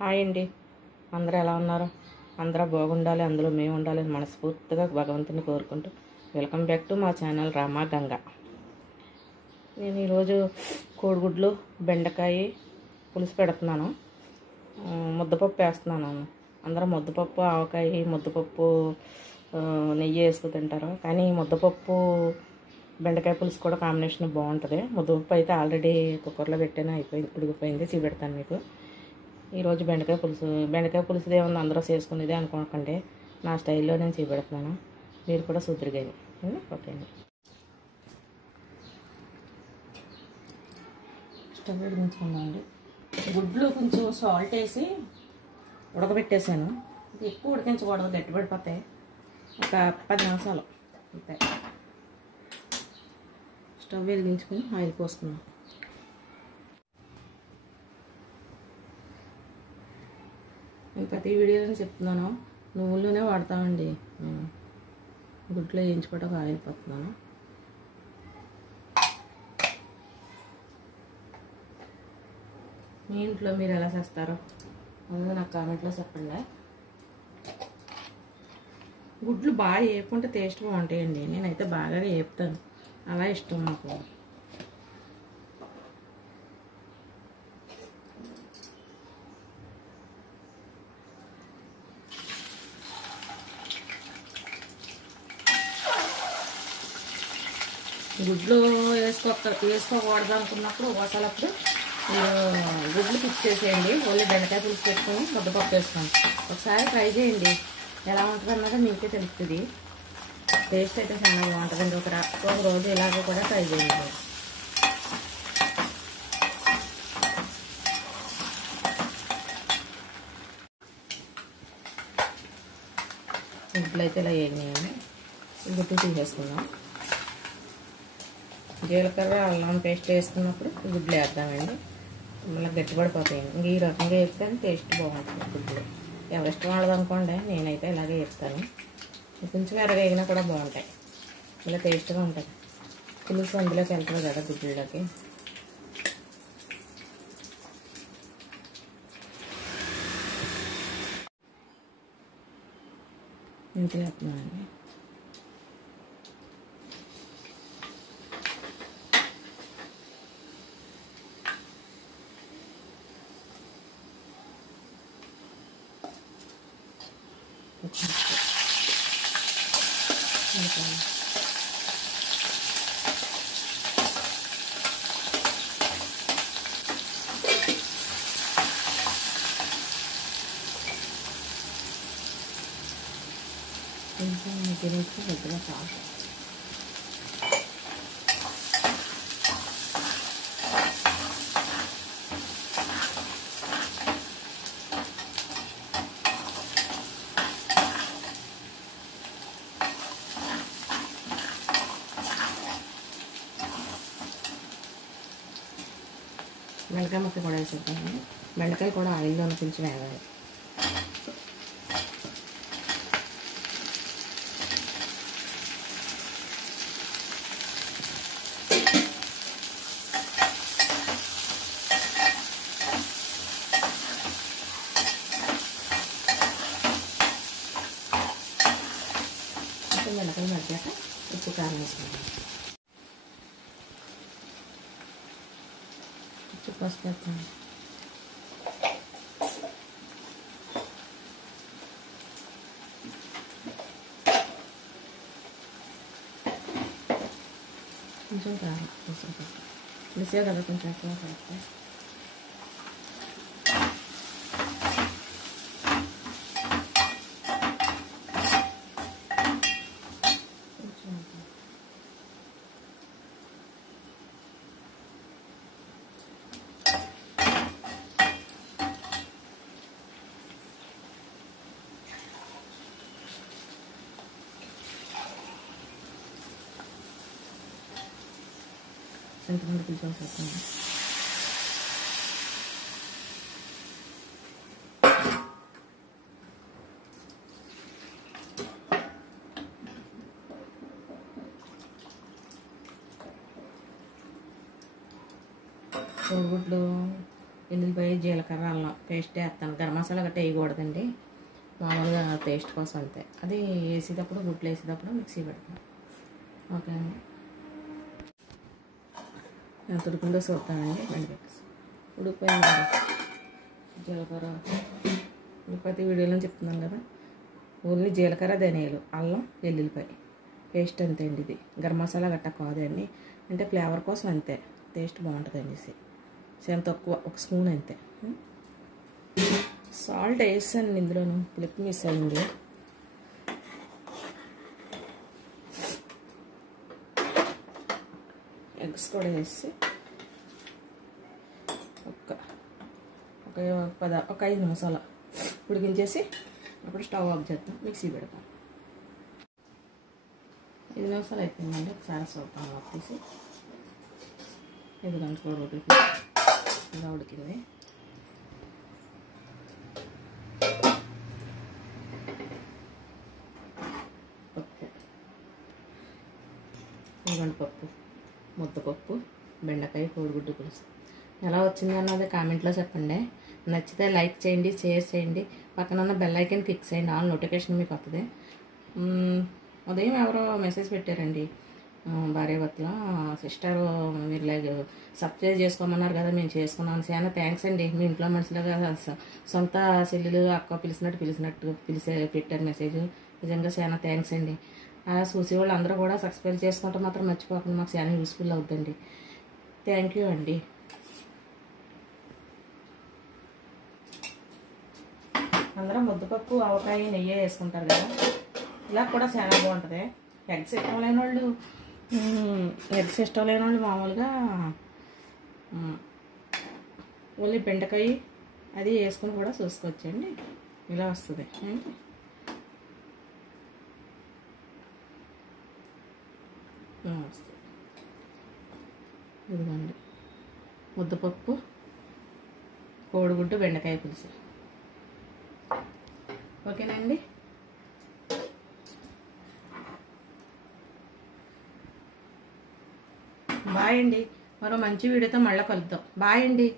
Hi అండి. అందరూ ఎలా ఉన్నారు? అందరూ బాగుండాలి, అందులో మేము ఉండాలి అని మనస్ఫూర్తిగా భగవంతుని కోరుకుంటూ వెల్కమ్ బ్యాక్ టు మా ఛానల్ రామా గంగ. నేను ఈరోజు కోడిగుడ్లు బెండకాయ పులుసు పెడుతున్నాను. ముద్దపప్పు వేస్తున్నాను. అందరూ ముద్దపప్పు ఆవకాయ ముద్దపప్పు నెయ్యి వేసుకు తింటారు, కానీ ముద్దపప్పు బెండకాయ పులుసు కూడా కాంబినేషన్ బాగుంటుంది. ముద్దపప్పు అయితే ఆల్రెడీ కుక్కర్లో పెట్టాను, అయిపోయింది, ఉడికిపోయింది. చూపెడతాను మీకు. ఈరోజు బెండకాయ పులుసుదే ఉంది, అందరూ చేసుకునేదే అనుకోకండి. నా స్టైల్లో నేను చూపెడుతున్నాను, మీరు కూడా సూత్రిగాని. ఓకే అండి. స్టవ్ వెలిగించుకుందామండి. గుడ్లు కొంచెం సాల్ట్ వేసి ఉడకబెట్టేసాను. ఎక్కువ ఉడికించకూడదు, గట్టిపడిపోతాయి. ఒక 10 నిమిషాలు అంతే. స్టవ్ వెలిగించుకొని ఆయిల్ పోసుకుందాం. నేను ప్రతి వీడియోలో చెప్తున్నాను, నువ్వుల్లోనే వాడతామండి. గుడ్లో వేయించుకోవడానికి ఆయిల్ పోతున్నాను. మీ ఇంట్లో మీరు ఎలా చేస్తారో అందులో నాకు కామెంట్లో చెప్పండి. గుడ్లు బాగా వేపుకుంటే టేస్ట్ బాగుంటాయండి. నేనైతే బాగా వేపుతాను, అలా ఇష్టం నాకు. గుడ్లు వేసుకోకూడదు అనుకున్నప్పుడు ఒకసాలప్పుడు గుడ్లు పిచ్చి చేసేయండి. ఓన్లీ బెండకాయ పులుసు పెట్టుకొని ముద్దపప్పు వేసుకోండి. ఒకసారి ట్రై చేయండి, ఎలా ఉంటుంది అన్నది మీకే తెలుస్తుంది. టేస్ట్ అయితే చాలా బాగుంటుందండి. ఒక రోజు ఇలాగ కూడా ట్రై చేయండి. గుడ్లు అయితే ఇలా వేయండి. గుడ్లు తీసేసుకుందాం. జీలకర్ర అల్లం పేస్ట్ వేసుకున్నప్పుడు గుడ్లు వేద్దామండి. మళ్ళీ గట్టిపడిపోతాయండి. ఇంక ఈ రకంగా వేస్తే టేస్ట్ బాగుంటుంది గుడ్లు. ఎవరి ఇష్టం వాళ్ళది అనుకోండి, నేనైతే ఇలాగే వేస్తాను. కొంచెం ఎరగైనా కూడా బాగుంటాయి, ఇలా టేస్ట్గా ఉంటుంది. పులుసు అందులోకి వెళ్తుంది కదా గుడ్లలోకి. ఇంత వేస్తున్నానండి. కొంచెం తిరిగి కొద్దిగా కాదు. బెండకాయ ముక్క కూడా వేసేద్దాము. బెండకాయ కూడా ఆయిల్లో కొంచెం వేయాలి. బెండకాయలు మగ్గాక ఉప్పు కారం వేసుకుంటాం. ఉప్పు పసుపు వేస్తాను. కొంచెం కారం వేసుకుంటాం. మిసే కదా కొంచెం ఎక్కువ వేస్తాం. చింతపండు పులుసు వేసేస్తాను. కోడిగుడ్లు ఎల్లుల్లిపాయ జీలకర్ర అల్లం పేస్ట్ వేస్తాను. గరం మసాలా గట్రా వేయకూడదండి, మామూలుగా టేస్ట్ కోసం అంతే. అది వేసేటప్పుడు గుడ్లు వేసేటప్పుడు మిక్సీ పెడతాను. ఓకే అండి, ఎంత ఉడికిందో చూద్దామండి. ఉడికిపోయిందండి జీలకర్ర. ప్రతి వీడియోలో చెప్తున్నాను కదా, ఓన్లీ జీలకర్ర ధనియాలు అల్లం వెల్లుల్లిపాయ పేస్ట్ అంతే అండి. ఇది గరం మసాలా గట్ట కాదండి, అంటే ఫ్లేవర్ కోసం అంతే, టేస్ట్ బాగుంటుంది అనేసి. సేమ్ తక్కువ, 1 స్పూన్ అంతే. సాల్ట్ వేసాను ఇందులోను, పులుపు మిస్ అయింది. ఎగ్స్ కూడా వేసి ఒక 5 నిమిషాలు ఉడికించేసి అప్పుడు స్టవ్ ఆఫ్ చేద్దాం, మిక్సీ పెడతాం. 5 నిమిషాలు అయిపోయిందండి, ఒకసారి చూద్దాం ఆఫ్ తీసి. 5 గంటలు కూడా ఉడికి ఇలా ఉడికింది. పప్పు, పప్పు, ముద్దపప్పు, బెండకాయ, కోడిగుడ్డు పులుసు ఎలా వచ్చింది అన్నది కామెంట్లో చెప్పండి. నచ్చితే లైక్ చేయండి, షేర్ చేయండి, పక్కన ఉన్న బెల్ ఐకాన్ క్లిక్ చేయండి, ఆల్ నోటిఫికేషన్ మీకు వస్తుంది. ఉదయం ఎవరో మెసేజ్ పెట్టారండి, భార్యాభర్తలో సిస్టర్ మీరు సబ్స్క్రైబ్ చేసుకోమన్నారు కదా, మేము చేసుకున్నాను. చాలా థ్యాంక్స్ అండి. మీ ఇంట్లో మనుషులుగా సొంత చెల్లెలు అక్క పిలిచినట్టు పెట్టారు మెసేజ్. నిజంగా చాలా థ్యాంక్స్ అండి. చూసే వాళ్ళు అందరూ కూడా సబ్స్క్రైబ్ చేసుకుంటే మాత్రం మర్చిపోకుండా, మాకు చాలా యూస్ఫుల్ అవుతుందండి. థ్యాంక్ యూ అండి. అందరూ ముద్దపప్పు, ఆవకాయ, నెయ్యి వేసుకుంటారు కదా, ఇలా కూడా చాలా బాగుంటుంది. ఎగ్స్ ఇష్టం లేని వాళ్ళు మామూలుగా ఓన్లీ బెండకాయ అది వేసుకొని కూడా చూసుకోవచ్చండి. ఇలా వస్తుంది. ఇదిగోండి ముద్దపప్పు, కోడిగుడ్డు, బెండకాయ పులుసు. ఓకేనండి, బాయ్ అండి. మరో మంచి వీడియోతో మళ్ళీ కలుద్దాం. బాయ్ అండి.